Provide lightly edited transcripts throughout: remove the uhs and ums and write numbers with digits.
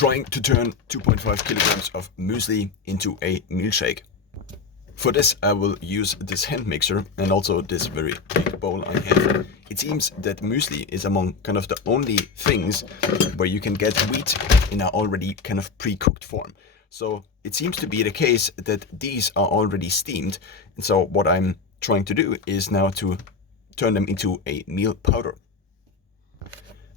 trying to turn 2.5 kilograms of muesli into a meal shake. For this I will use this hand mixer and also this very big bowl I have. It seems that muesli is among kind of the only things where you can get wheat in an already kind of pre-cooked form. So it seems to be the case that these are already steamed, and so what I'm trying to do is now to turn them into a meal powder.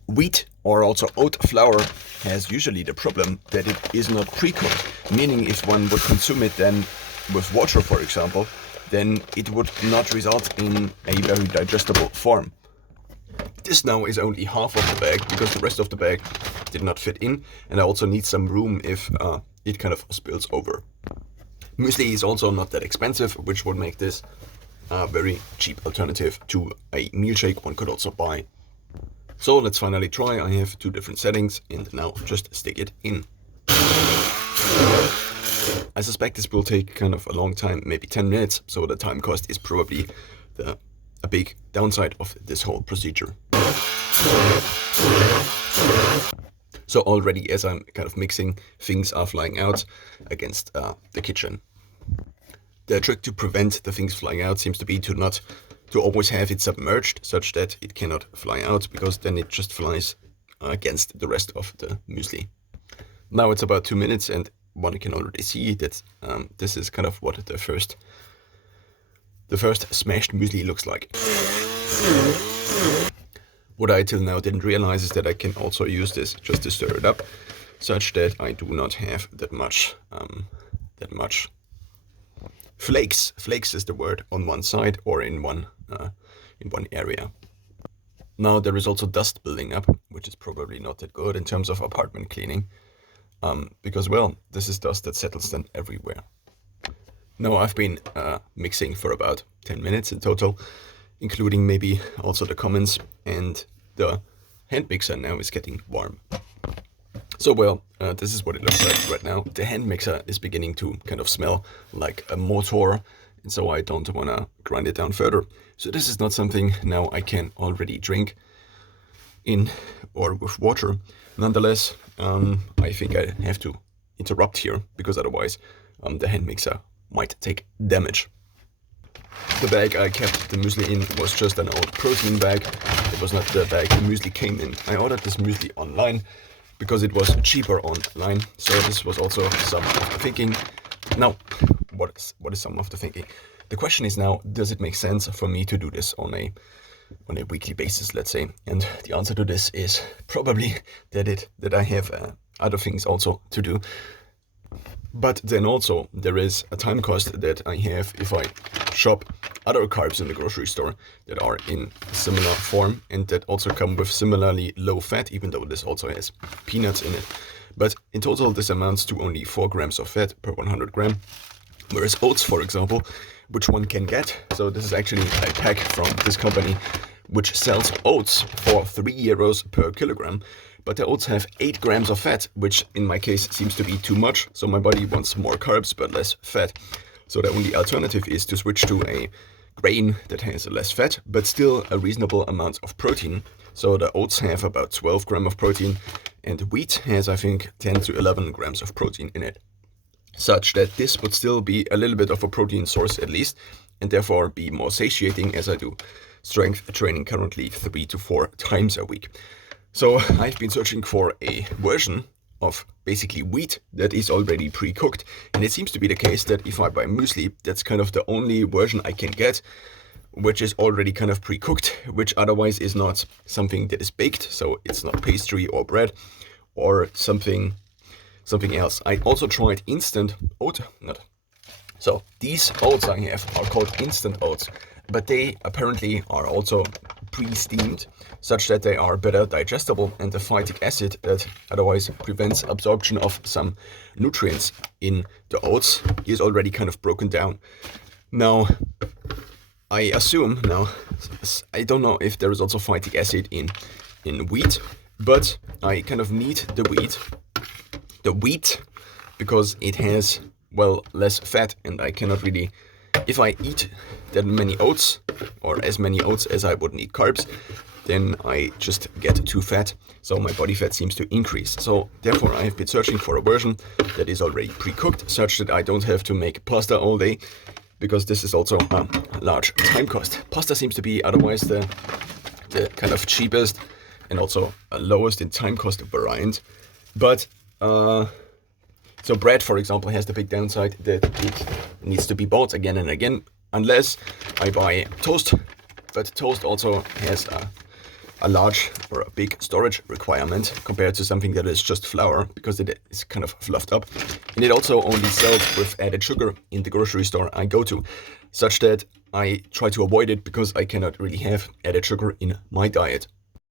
Wheat or also oat flour has usually the problem that it is not pre-cooked, meaning if one would consume it then with water, for example, then it would not result in a very digestible form. This now is only half of the bag because the rest of the bag did not fit in, and I also need some room if it kind of spills over. Muesli is also not that expensive, which would make this a very cheap alternative to a meal shake one could also buy. So let's finally try. I have two different settings and now just stick it in. I suspect this will take kind of a long time, maybe 10 minutes, so the time cost is probably a big downside of this whole procedure. So already as I'm kind of mixing, things are flying out against the kitchen. The trick to prevent the things flying out seems to be to always have it submerged such that it cannot fly out, because then it just flies against the rest of the muesli. Now it's about 2 minutes and one can already see that this is kind of what the first smashed muesli looks like. What I till now didn't realize is that I can also use this just to stir it up, such that I do not have that much flakes. Flakes is the word on one side or in one area. Now there is also dust building up, which is probably not that good in terms of apartment cleaning, because well, this is dust that settles then everywhere. Now I've been mixing for about 10 minutes in total, including maybe also the comments, and the hand mixer now is getting warm. So well, this is what it looks like right now. The hand mixer is beginning to kind of smell like a motor, and so I don't want to grind it down further. So this is not something now I can already drink in or with water. Nonetheless, I think I have to interrupt here, because otherwise the hand mixer might take damage. The bag I kept the muesli in was just an old protein bag. It was not the bag the muesli came in. I ordered this muesli online because it was cheaper online. So this was also some of the thinking. Now, what is some of the thinking? The question is now, does it make sense for me to do this on a weekly basis, let's say? And the answer to this is probably that I have other things also to do. But then also there is a time cost that I have if I shop other carbs in the grocery store that are in a similar form and that also come with similarly low fat, even though this also has peanuts in it. But in total this amounts to only 4 grams of fat per 100 gram. Whereas oats, for example, which one can get, so this is actually a pack from this company which sells oats for 3 euros per kilogram. But the oats have 8 grams of fat, which in my case seems to be too much. So my body wants more carbs but less fat. So the only alternative is to switch to a grain that has less fat, but still a reasonable amount of protein. So the oats have about 12 grams of protein, and wheat has, I think, 10 to 11 grams of protein in it. Such that this would still be a little bit of a protein source at least, and therefore be more satiating, as I do strength training currently 3 to 4 times a week. So I've been searching for a version of basically wheat that is already pre-cooked, and it seems to be the case that if I buy muesli, that's kind of the only version I can get, which is already kind of pre-cooked, which otherwise is not something that is baked, so it's not pastry or bread or something else. I also tried instant oat nut. So these oats I have are called instant oats, but they apparently are also pre-steamed, such that they are better digestible, and the phytic acid that otherwise prevents absorption of some nutrients in the oats is already kind of broken down. Now, I assume, I don't know if there is also phytic acid in wheat, but I kind of need the wheat, because it has, well, less fat, and I cannot really, if I eat that many oats, or as many oats as I would need carbs, then I just get too fat. So my body fat seems to increase. So therefore I have been searching for a version that is already pre-cooked, such that I don't have to make pasta all day, because this is also a large time cost. Pasta seems to be otherwise the kind of cheapest and also lowest in time cost variant. But so bread, for example, has the big downside that it needs to be bought again and again, unless I buy toast. But toast also has a large or a big storage requirement compared to something that is just flour, because it is kind of fluffed up. And it also only sells with added sugar in the grocery store I go to, such that I try to avoid it because I cannot really have added sugar in my diet.